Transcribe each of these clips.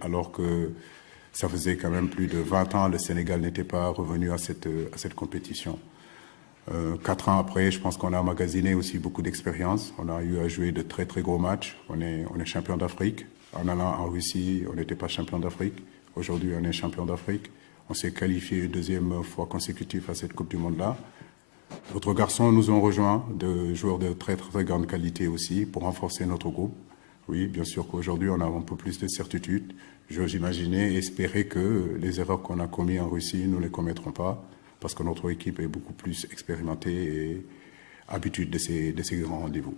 alors que ça faisait quand même plus de 20 ans, le Sénégal n'était pas revenu à cette compétition. 4 ans après, je pense qu'on a emmagasiné aussi beaucoup d'expérience. On a eu à jouer de très très gros matchs. On est champion d'Afrique. En allant en Russie, on n'était pas champion d'Afrique. Aujourd'hui, on est champion d'Afrique. On s'est qualifié une deuxième fois consécutive à cette Coupe du Monde-là. D'autres garçons nous ont rejoints, de joueurs de très très grande qualité aussi, pour renforcer notre groupe. Oui, bien sûr qu'aujourd'hui, on a un peu plus de certitude. J'ose imaginer, espérer que les erreurs qu'on a commises en Russie, nous ne les commettrons pas, parce que notre équipe est beaucoup plus expérimentée et habituée de ces grands rendez-vous.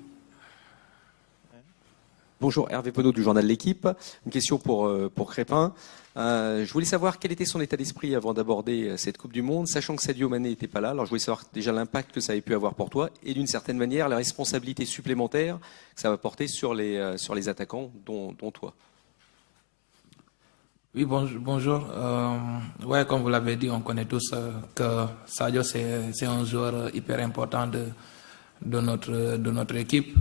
Bonjour, Hervé Penaud du journal L'Équipe. Une question pour Crépin. Je voulais savoir quel était son état d'esprit avant d'aborder cette Coupe du Monde, sachant que Sadio Mané n'était pas là. Alors je voulais savoir déjà l'impact que ça avait pu avoir pour toi et d'une certaine manière la responsabilité supplémentaire que ça va porter sur les attaquants, dont toi. Oui, bonjour. Ouais, comme vous l'avez dit, on connaît tous que Sadio, c'est un joueur hyper important de notre équipe.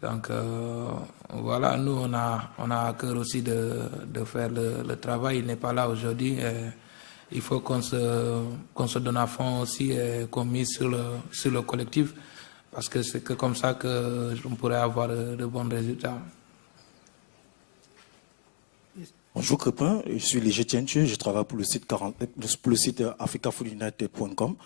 Donc voilà, nous on a à cœur aussi de faire le travail. Il n'est pas là aujourd'hui. Il faut qu'on se donne à fond aussi et qu'on mise sur le collectif, parce que c'est que comme ça qu'on pourrait avoir de bons résultats. Bonjour Crépin, je suis Léger Tienche, je travaille pour le site africafootunited.com.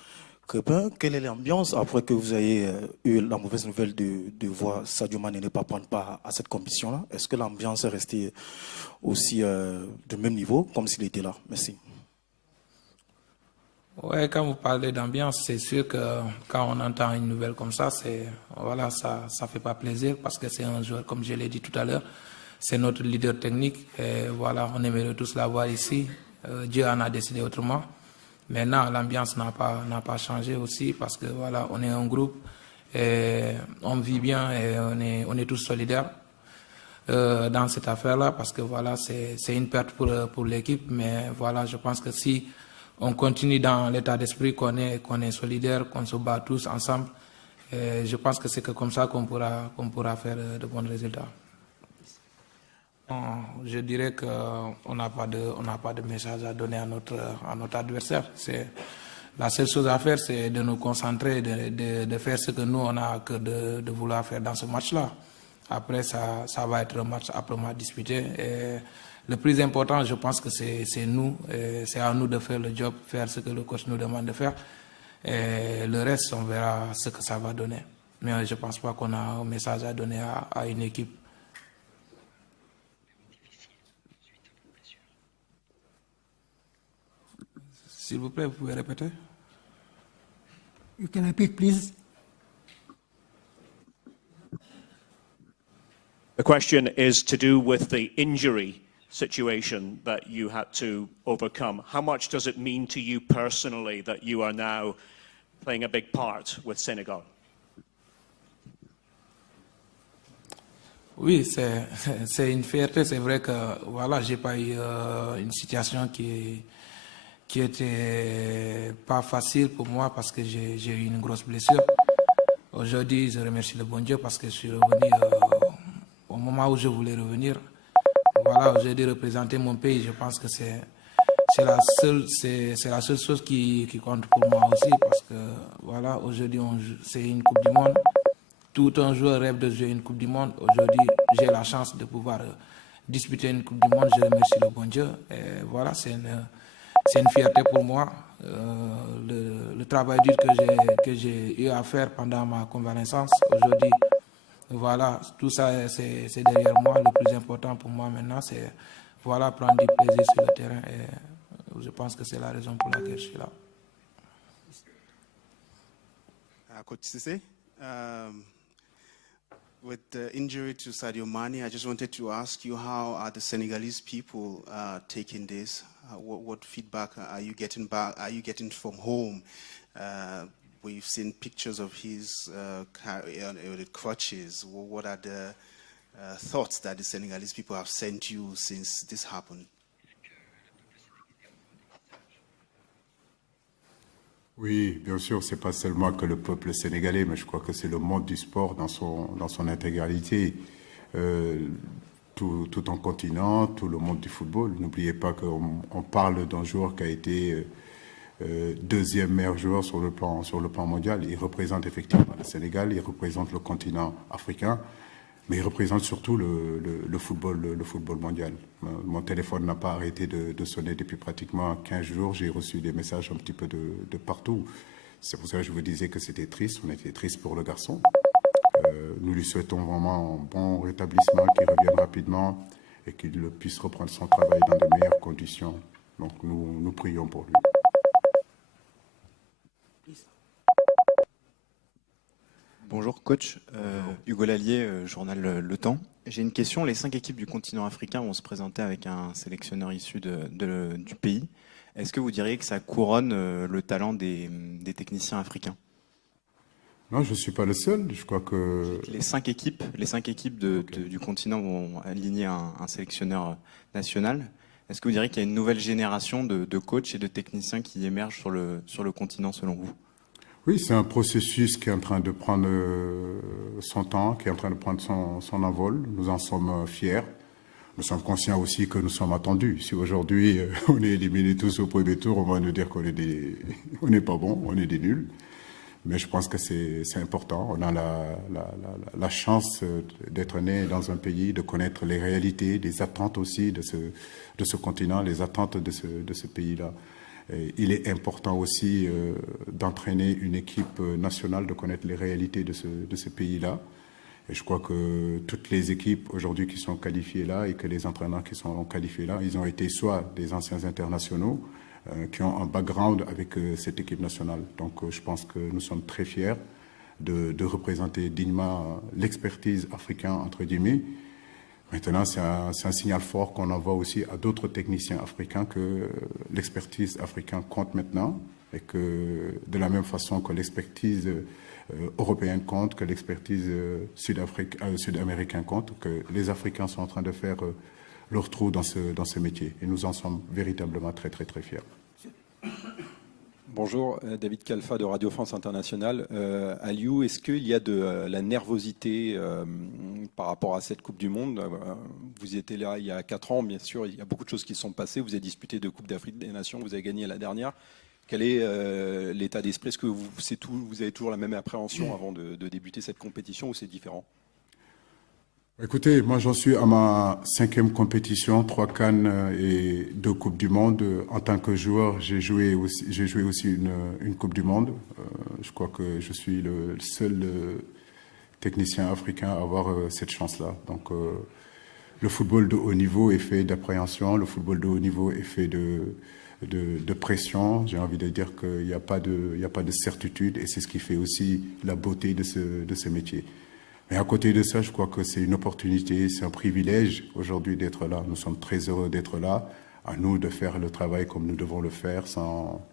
Crépin, quelle est l'ambiance après que vous ayez eu la mauvaise nouvelle de voir Sadio Mané ne pas prendre part à cette compétition-là? Est-ce que l'ambiance est restée aussi de même niveau comme s'il était là? Merci. Ouais, quand vous parlez d'ambiance, c'est sûr que quand on entend une nouvelle comme ça, voilà, ça fait pas plaisir, parce que c'est un joueur, comme je l'ai dit tout à l'heure, c'est notre leader technique. Et voilà, on aimerait tous l'avoir ici. Dieu en a décidé autrement. Maintenant, l'ambiance n'a pas changé aussi, parce que voilà, on est un groupe et on vit bien et on est tous solidaires dans cette affaire-là, parce que voilà, c'est une perte pour l'équipe. Mais voilà, je pense que si on continue dans l'état d'esprit qu'on est solidaire, qu'on se bat tous ensemble, et je pense que c'est que comme ça qu'on pourra faire de bons résultats. Je dirais qu'on n'a pas de message à donner à notre adversaire. La seule chose à faire, c'est de nous concentrer, de faire ce que nous, on a à cœur de vouloir faire dans ce match-là. Après, ça va être un match âprement disputé. Et le plus important, je pense que c'est nous. C'est à nous de faire le job, faire ce que le coach nous demande de faire. Et le reste, on verra ce que ça va donner. Mais je ne pense pas qu'on a un message à donner à une équipe. S'il vous plaît, vous pouvez répéter? You can repeat, please. The question is to do with the injury situation that you had to overcome. How much does it mean to you personally that you are now playing a big part with Senegal? Oui, c'est une fierté. C'est vrai que voilà, j'ai pas eu une situation qui était pas facile pour moi, parce que j'ai eu une grosse blessure. Aujourd'hui, je remercie le bon Dieu, parce que je suis revenu au moment où je voulais revenir. Voilà, aujourd'hui, représenter mon pays, je pense que c'est la seule chose qui compte pour moi aussi, parce que voilà, aujourd'hui, c'est une Coupe du Monde. Tout un joueur rêve de jouer une Coupe du Monde. Aujourd'hui, j'ai la chance de pouvoir disputer une Coupe du Monde. Je remercie le bon Dieu. Et voilà, c'est une fierté pour moi. Le travail dur que j'ai eu à faire pendant ma convalescence, aujourd'hui, voilà, tout ça, c'est derrière moi. Le plus important pour moi maintenant, c'est voilà, prendre du plaisir sur le terrain. Et je pense que c'est la raison pour laquelle je suis là. Coach Cissé, with the injury to Sadio Mane, I just wanted to ask you, how are the Senegalese people taking this? What feedback are you getting back? Are you getting from home? We've seen pictures of his crutches. What are the thoughts that the Senegalese people have sent you since this happened? Oui, bien sûr, c'est pas seulement que le peuple sénégalais, mais je crois que c'est le monde du sport dans son intégralité. tout un continent, tout le monde du football. N'oubliez pas qu'on parle d'un joueur qui a été deuxième meilleur joueur sur le plan mondial. Il représente effectivement le Sénégal, il représente le continent africain, mais il représente surtout le football mondial. Mon téléphone n'a pas arrêté de sonner depuis pratiquement 15 jours. J'ai reçu des messages un petit peu de partout. C'est pour ça que je vous disais que c'était triste. On était triste pour le garçon. Nous lui souhaitons vraiment un bon rétablissement, qu'il revienne rapidement et qu'il puisse reprendre son travail dans de meilleures conditions. Donc nous prions pour lui. Bonjour coach, Hugo Lallier, journal Le Temps. J'ai une question, les 5 équipes du continent africain vont se présenter avec un sélectionneur issu du pays. Est-ce que vous diriez que ça couronne le talent des techniciens africains? Non, je ne suis pas le seul, je crois que... Les cinq équipes du continent vont aligner un sélectionneur national. Est-ce que vous diriez qu'il y a une nouvelle génération de coachs et de techniciens qui émergent sur le continent selon vous? Oui, c'est un processus qui est en train de prendre son temps, qui est en train de prendre son envol. Nous en sommes fiers. Nous sommes conscients aussi que nous sommes attendus. Si aujourd'hui on est éliminés tous au premier tour, on va nous dire qu'on n'est pas bon, on est des nuls. Mais je pense que c'est important. On a la chance d'être né dans un pays, de connaître les réalités, les attentes aussi de ce continent, les attentes de ce pays-là. Il est important aussi d'entraîner une équipe nationale, de connaître les réalités de ce pays-là. Et je crois que toutes les équipes aujourd'hui qui sont qualifiées là et que les entraîneurs qui sont qualifiés là, ils ont été soit des anciens internationaux qui ont un background avec cette équipe nationale. Donc je pense que nous sommes très fiers de représenter dignement l'expertise africaine, entre guillemets. Maintenant, c'est un signal fort qu'on envoie aussi à d'autres techniciens africains que l'expertise africaine compte maintenant et que de la même façon que l'expertise européenne compte, que l'expertise sud-américaine compte, que les Africains sont en train de faire leur trou dans ce métier. Et nous en sommes véritablement très, très, très fiers. Bonjour, David Kalfa de Radio France Internationale. Aliou, est-ce qu'il y a de la nervosité par rapport à cette Coupe du Monde? Vous étiez là il y a 4 ans, bien sûr, il y a beaucoup de choses qui se sont passées. Vous avez disputé de Coupe d'Afrique des Nations, vous avez gagné la dernière. Quel est l'état d'esprit? Est-ce que vous avez toujours la même appréhension avant de débuter cette compétition ou c'est différent? Écoutez, moi j'en suis à ma 5e compétition, 3 CAN et 2 Coupes du Monde. En tant que joueur, j'ai joué aussi une Coupe du Monde. Je crois que je suis le seul technicien africain à avoir cette chance-là. Donc le football de haut niveau est fait d'appréhension, le football de haut niveau est fait de pression. J'ai envie de dire qu'il n'y a pas de certitude et c'est ce qui fait aussi la beauté de ce métier. Mais à côté de ça, je crois que c'est une opportunité, c'est un privilège aujourd'hui d'être là. Nous sommes très heureux d'être là. À nous de faire le travail comme nous devons le faire, sans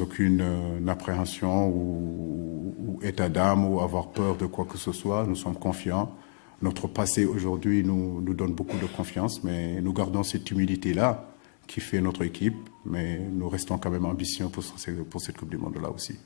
aucune appréhension ou état d'âme ou avoir peur de quoi que ce soit. Nous sommes confiants. Notre passé aujourd'hui nous donne beaucoup de confiance, mais nous gardons cette humilité-là qui fait notre équipe. Mais nous restons quand même ambitieux pour cette Coupe du Monde-là aussi.